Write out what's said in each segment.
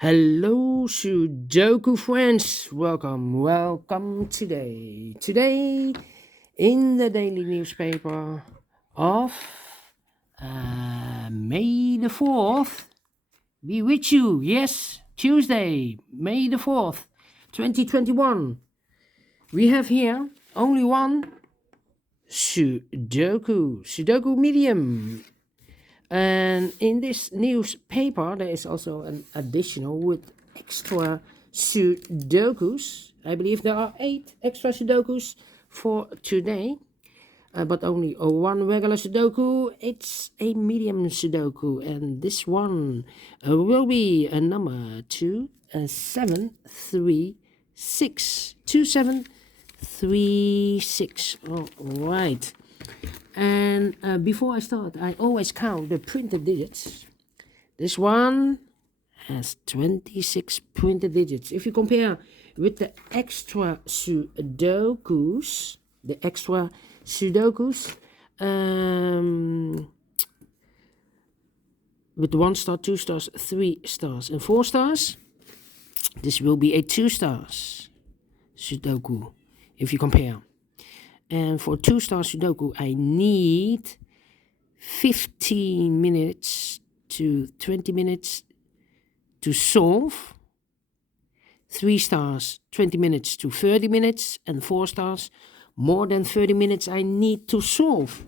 Hello, Sudoku friends. Welcome today. Today, in the daily newspaper of May the 4th, be with you. Yes, Tuesday, May the 4th, 2021. We have here only one Sudoku Medium. And in this newspaper, there is also an additional with extra Sudokus. I believe there are 8 extra Sudokus for today, but only one regular Sudoku. It's a medium Sudoku, and this one will be a number 2736. 2736. All right. And before I start, I always count the printed digits. This one has 26 printed digits. If you compare with the extra Sudokus, with 1 star, 2 stars, 3 stars, and 4 stars, this will be a 2 stars Sudoku, if you compare. And for 2 star Sudoku, I need 15 minutes to 20 minutes to solve. 3 stars, 20 minutes to 30 minutes. And 4 stars, more than 30 minutes I need to solve.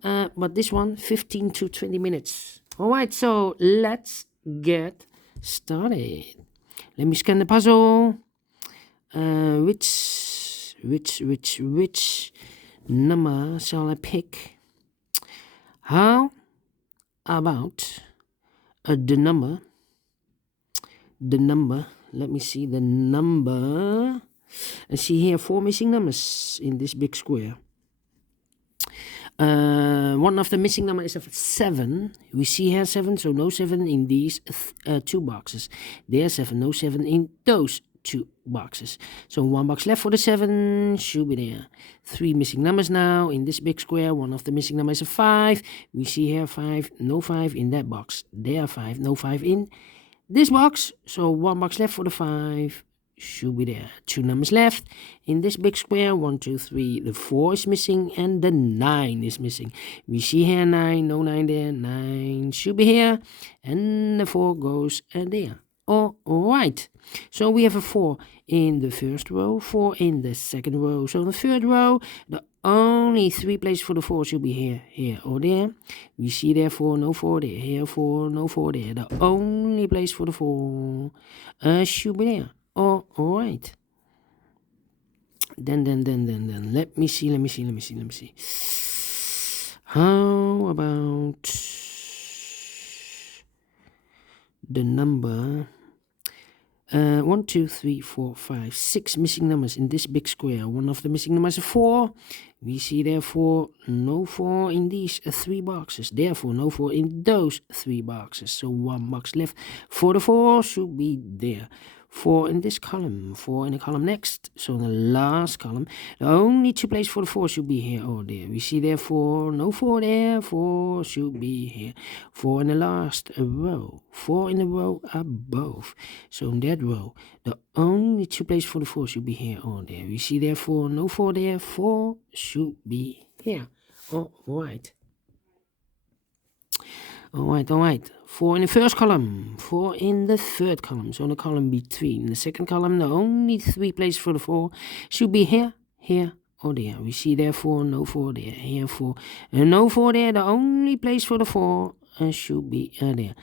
But this one, 15 to 20 minutes. Alright, so let's get started. Let me scan the puzzle. Which number shall I pick? How about the number? Let me see the number. I see here 4 missing numbers in this big square. One of the missing numbers is 7. We see here 7, so no 7 in these 2 boxes. There's 7, no 7 in those 2 boxes. So 1 box left for the 7 should be there. 3 missing numbers now in this big square. One of the missing numbers is 5. We see here 5, no 5 in that box. There are 5, no 5 in this box. So 1 box left for the 5 should be there. 2 numbers left in this big square. 1, 2, 3. The 4 is missing and the 9 is missing. We see here 9, no 9 there. 9 should be here, and the 4 goes there. All right. So we have a 4 in the first row, 4 in the second row. So in the third row, the only 3 places for the 4 should be here, or there. We see there 4, no 4 there. Here 4, no 4 there. The only place for the 4 should be there. All right. Then. Let me see. How about the number? 1, 2, 3, 4, 5, 6 missing numbers in this big square. One of the missing numbers is 4. We see therefore no 4 in these 3 boxes. Therefore no 4 in those 3 boxes. So 1 box left for the 4 should be there. 4 in this column, 4 in the column next. So in the last column, the only 2 places for the 4 should be here or there. We see therefore no 4 there, 4 should be here. 4 in the last row, 4 in the row above. So in that row, the only 2 places for the 4 should be here or there. We see therefore no 4 there, 4 should be here. All right. 4 in the first column, 4 in the third column. So in the column between the second column, the only 3 places for the 4 should be here, or there. We see therefore no 4 there, here 4, and no 4 there. The only place for the 4 should be there.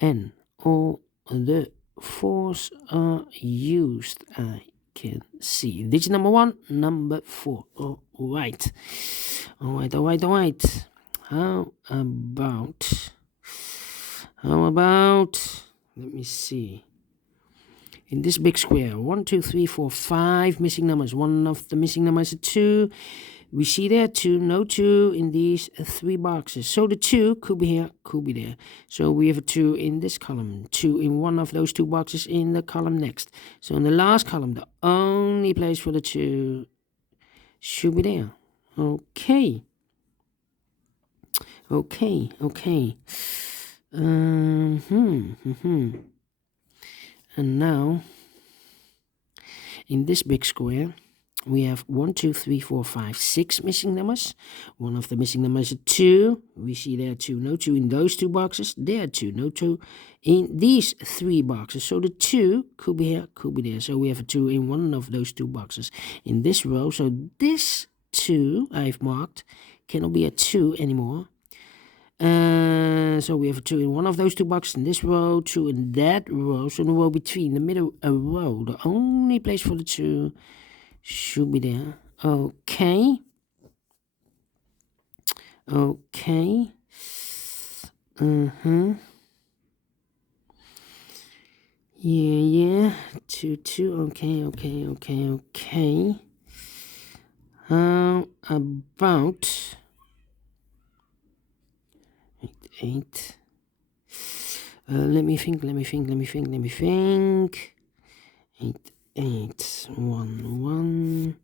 And all the 4s are used. I can see. Digit number 1, number 4. All right. How about, let me see. In this big square, 1, 2, 3, 4, 5 missing numbers. One of the missing numbers is 2. We see there 2, no 2 in these 3 boxes. So the 2 could be here, could be there. So we have a 2 in this column, 2 in one of those 2 boxes in the column next. So in the last column, the only place for the 2 should be there. Okay. And now, in this big square, we have 1, 2, 3, 4, 5, 6 missing numbers. One of the missing numbers is 2. We see there 2, no 2 in those 2 boxes. There 2, no 2 in these 3 boxes. So the 2 could be here, could be there. So we have a 2 in one of those 2 boxes in this row. So this 2 I've marked cannot be a 2 anymore. So we have a 2 in one of those 2 boxes in this row, 2 in that row. So the row between, the middle row, the only place for the 2 should be there. Okay. Okay. Yeah. 2, 2. Okay. How about 8? Let me think. 8, 1, 1.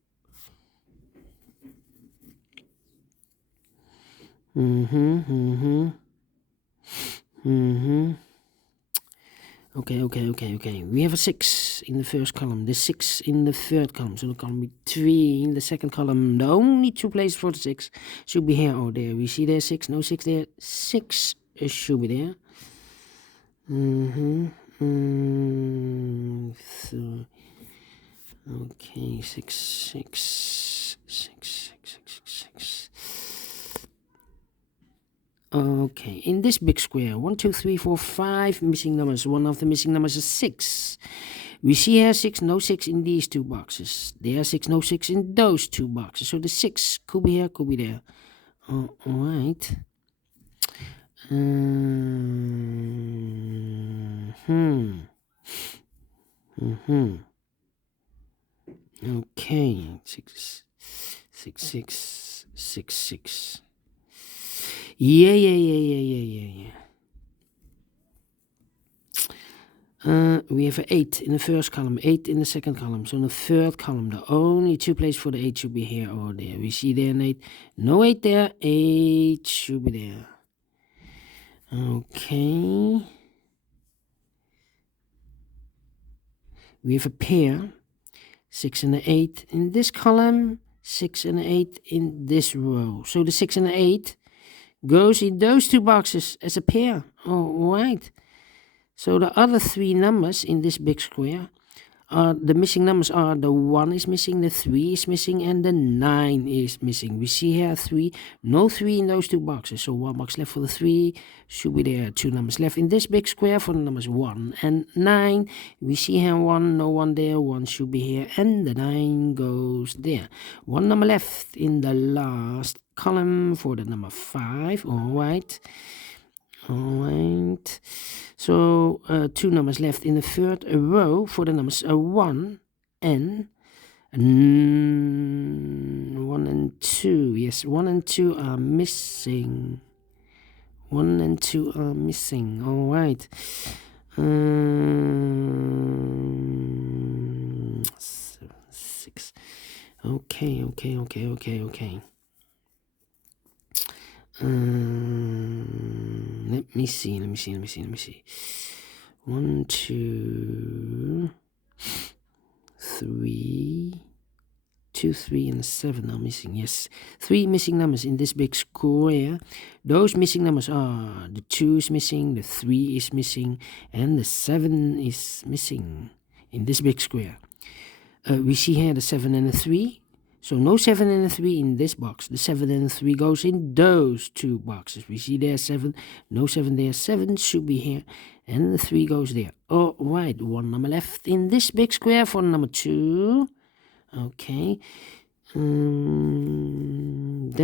Okay. We have a 6 in the first column, the 6 in the third column. So the column 3 in the second column. The only 2 places for the 6 should be here or there. We see there 6, no 6 there. 6 should be there. So, okay, 6. Okay, in this big square, 1, 2, 3, 4, 5 missing numbers. One of the missing numbers is 6. We see here 6, no 6 in these 2 boxes. There 6, no 6 in those 2 boxes. So the 6 could be here, could be there. All right. Okay, 6. Yeah. We have an 8 in the first column, 8 in the second column. So in the third column, the only 2 places for the 8 should be here or there. We see there an 8. No 8 there. 8 should be there. Okay. We have a pair. 6 and an 8 in this column. 6 and an 8 in this row. So the 6 and the 8 goes in those 2 boxes as a pair. All right. So the other 3 numbers in this big square are the missing numbers are the 1 is missing, the 3 is missing, and the 9 is missing. We see here 3, no 3 in those 2 boxes. So 1 box left for the 3 should be there. 2 numbers left in this big square for the numbers 1 and 9. We see here 1, no 1 there, 1 should be here, and the 9 goes there. 1 number left in the last column for the number 5. All right. So 2 numbers left in the third row for the numbers 1 and 2. Yes, 1 and 2 are missing. 1 and 2 are missing. All right. 7, 6. Okay. Let me see. 1, 2, 3. 2, 3, and 7 are missing. Yes, 3 missing numbers in this big square. Those missing numbers are the 2 is missing, the 3 is missing, and the 7 is missing in this big square. We see here the 7 and the 3. So no 7 and a 3 in this box. The 7 and the 3 goes in those 2 boxes. We see there 7, no 7 there. 7 should be here, and the 3 goes there. All right, 1 number left in this big square for number 2. Okay. Then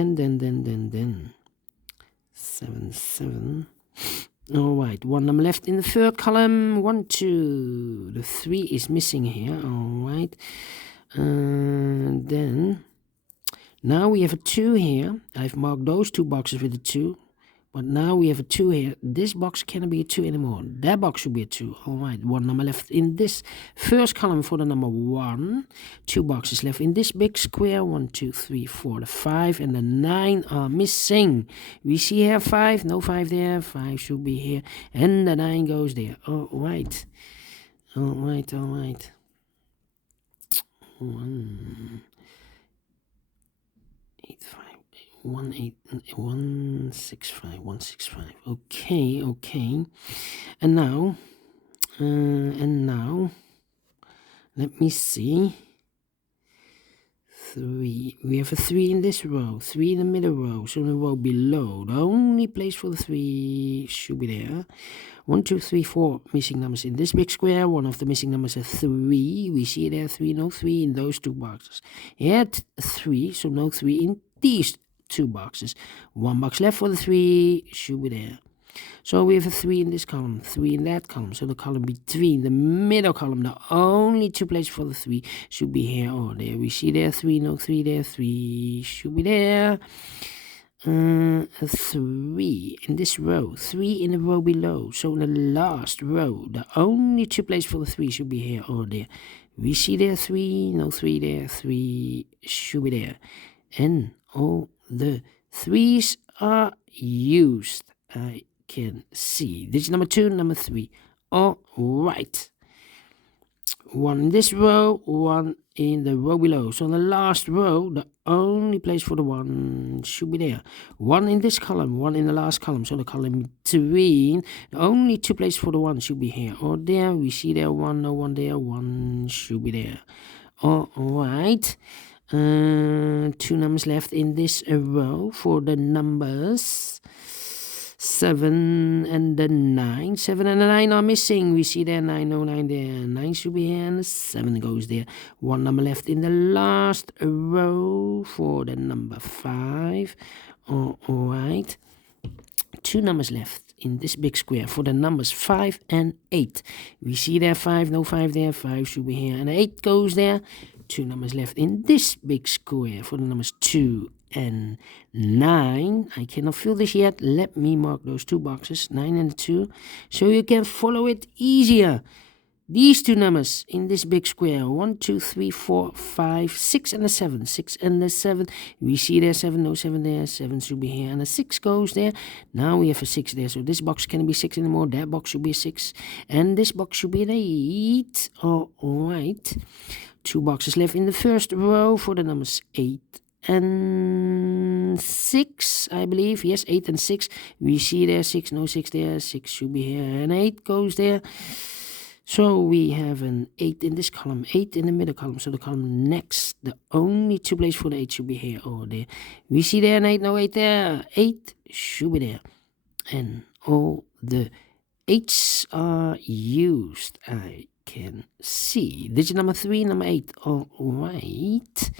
7. All right, 1 number left in the third column. 1, 2. The 3 is missing here. All right. Then now we have a 2 here. I've marked those 2 boxes with a 2, but now we have a 2 here. This box cannot be a 2 anymore. That box should be a 2. All right, 1 number left in this first column for the number 1. 2 boxes left in this big square. 1, 2, 3, 4, the 5 and the 9 are missing. We see here 5, no 5 there. 5 should be here, and the 9 goes there. All right. All right. 1 8 5 1 8 1 6 5 1 6 5. Okay. And now, let me see. 3. We have a 3 in this row, 3 in the middle row, so the row below. The only place for the 3 should be there. 1, 2, 3, 4 missing numbers in this big square. One of the missing numbers is 3. We see there 3, no 3 in those two boxes. Add 3, so no 3 in these two boxes. 1 box left for the 3 should be there. So we have a 3 in this column, 3 in that column. So the column between the middle column, the only two places for the 3 should be here or there. We see there 3, no 3 there, 3 should be there. 3 in this row, 3 in the row below. So in the last row, the only two places for the 3 should be here or there. We see there 3, no 3 there, 3 should be there. And all the 3's are used. I can see. Digit number 2, number 3. All right. 1 in this row, 1 in the row below. So in the last row, the only place for the 1 should be there. 1 in this column, 1 in the last column. So the column between, the only two places for the 1 should be here or there. We see there 1, no 1 there, 1 should be there. All right. 2 numbers left in this row for the numbers 7 and the 9. 7 and the 9 are missing. We see there 9, no 9 there. 9 should be here and the 7 goes there. 1 number left in the last row for the number 5. All right. 2 numbers left in this big square for the numbers 5 and 8. We see there 5, no 5 there. 5 should be here and 8 goes there. 2 numbers left in this big square for the numbers 2 and 9. I cannot fill this yet. Let me mark those two boxes, 9 and 2, so you can follow it easier. These two numbers in this big square, 1, 2, 3, 4, 5, 6 and a 7. 6 and a 7. We see there 7, no 7 there. 7 should be here and a 6 goes there. Now we have a 6 there. So this box can be 6 anymore. That box should be a 6. And this box should be an 8. All right. 2 boxes left in the first row for the numbers 8 and 6, I believe. Yes, 8 and 6. We see there 6, no 6 there. 6 should be here and 8 goes there. So we have an 8 in this column, 8 in the middle column. So the column next, the only two places for the 8 should be here or there. We see there an 8, no 8 there. 8 should be there. And all the 8's are used. I can see. Digit number 3, number 8. All right.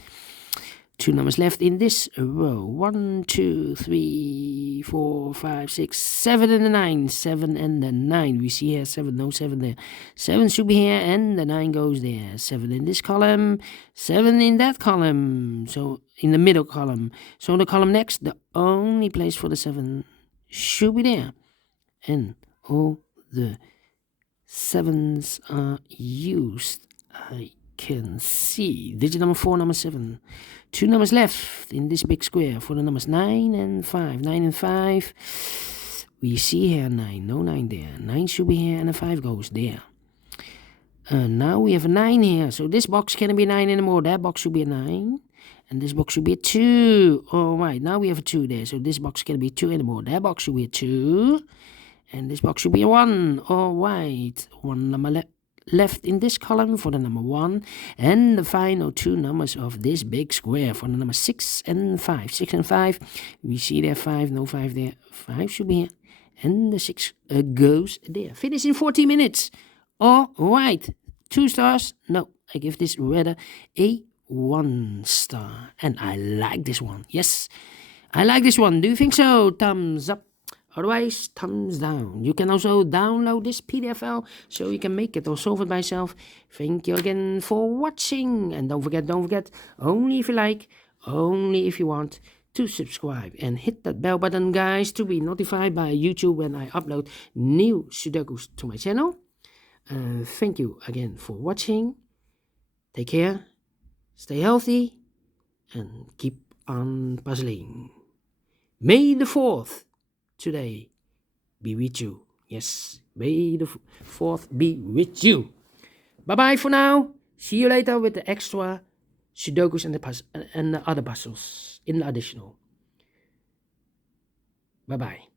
2 numbers left in this row. 1, 2, 3, 4, 5, 6, 7 and the 9. 7 and the 9. We see here 7, no 7 there. 7 should be here and the 9 goes there. 7 in this column. 7 in that column. So in the middle column. So the column next, the only place for the 7 should be there. And all the 7's are used. I can see. Digit number 4, number 7. 2 numbers left in this big square for the numbers 9 and 5. 9 and 5. We see here 9. No 9 there. 9 should be here and a 5 goes there. Now we have a 9 here. So this box can't be 9 anymore. That box should be a 9. And this box should be a 2. All right. Now we have a 2 there. So this box can't be 2 anymore. That box should be a 2. And this box should be a 1. All right. 1 number left in this column for the number 1. And the final 2 numbers of this big square for the number 6 and 5. 6 and 5. We see there 5. No 5 there. 5 should be here. And the 6 goes there. Finish in 40 minutes. All right. 2 stars. No, I give this rather a 1 star. And I like this one. Yes, I like this one. Do you think so? Thumbs up. Otherwise, thumbs down. You can also download this PDF file so you can make it or solve it by yourself. Thank you again for watching. And don't forget, only if you like, only if you want, to subscribe. And hit that bell button, guys, to be notified by YouTube when I upload new Sudokus to my channel. Thank you again for watching. Take care, stay healthy, and keep on puzzling. May the 4th today be with you. Yes, may the 4th be with you. Bye-bye for now. See you later with the extra Sudokus and the other puzzles in the additional. Bye-bye.